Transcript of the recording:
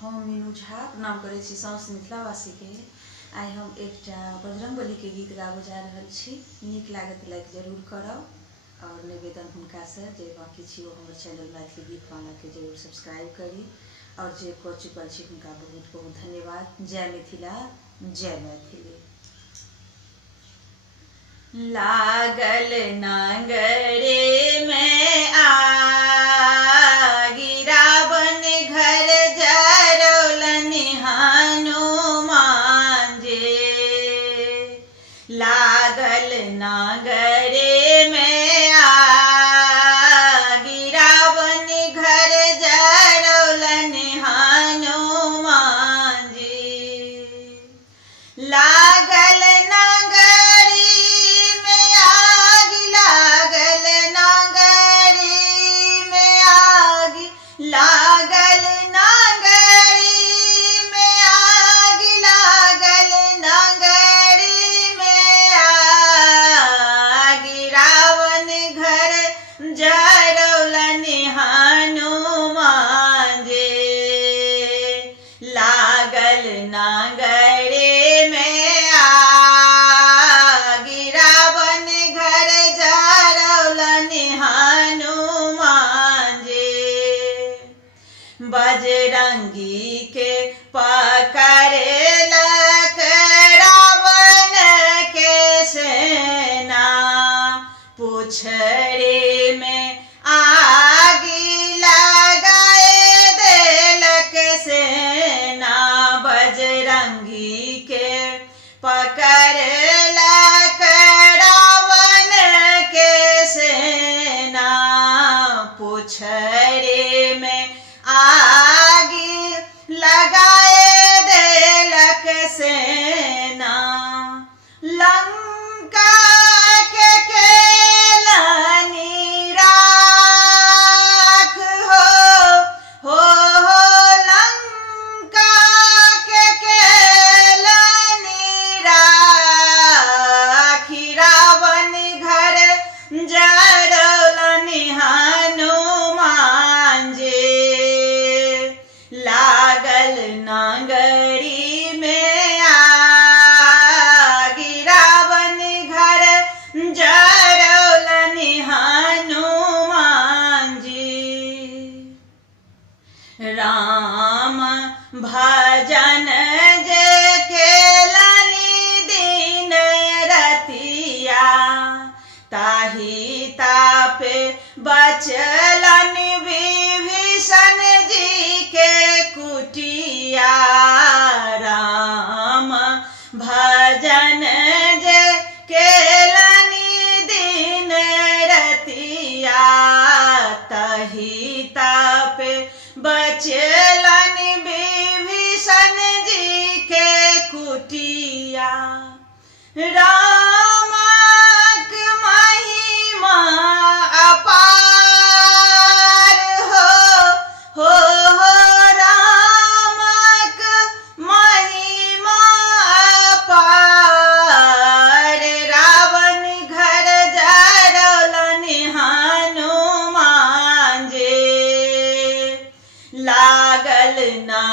हम मीनू झा प्रणाम करै छी सौंस मिथिलावासी के। आइ हम एकटा बजरंगबली के गीत गाबऽ जा रहल छी। नीक लागत लाइक जरूर करब और निवेदन हुनका से जे बाकी छी वो हमर चैनल मैथिली गीत माला के जरूर सब्सक्राइब करी और जे कऽ चुकल छी हुनका बहुत बहुत धन्यवाद। जय मिथिला, जय मैथिली। लागल नांगरे में आगी, रावण घर जरौलन हनुमान जे। लागल नांगरे में आगी, रावण घर जरौलन हनुमान जी। लागल जरौलन हनुमान जे। लागल नांगरे में आगी, रावण घर जरौलन हनुमान जे। बजरंगी के पकड़लक रावण के सेना, पुछड़े में आगी लगाए देलक सेना। बजरंगी के पकड़लक रावण के सेना, पुछड़े में आगी लगाए देलक सेना। लंका के केलनि राख हो लंका के केलनि राखी, रावण घर जरौलन हनुमान जे। लागल नांगरी में आगी, रावण घर जरौलन हनुमान जी। राम भजन जे केलनि दिन रतिया, ताहि तापे बचलन विभीषण जी के कुटिया। राम भजन जे केलनि दिन रतिया, ताहि तापे बचलन विभीषण जी के कुटिया। रामक महिमा अपार हो रामक महिमा अपार, रावण घर जरौलन हनुमान जे। लागल ना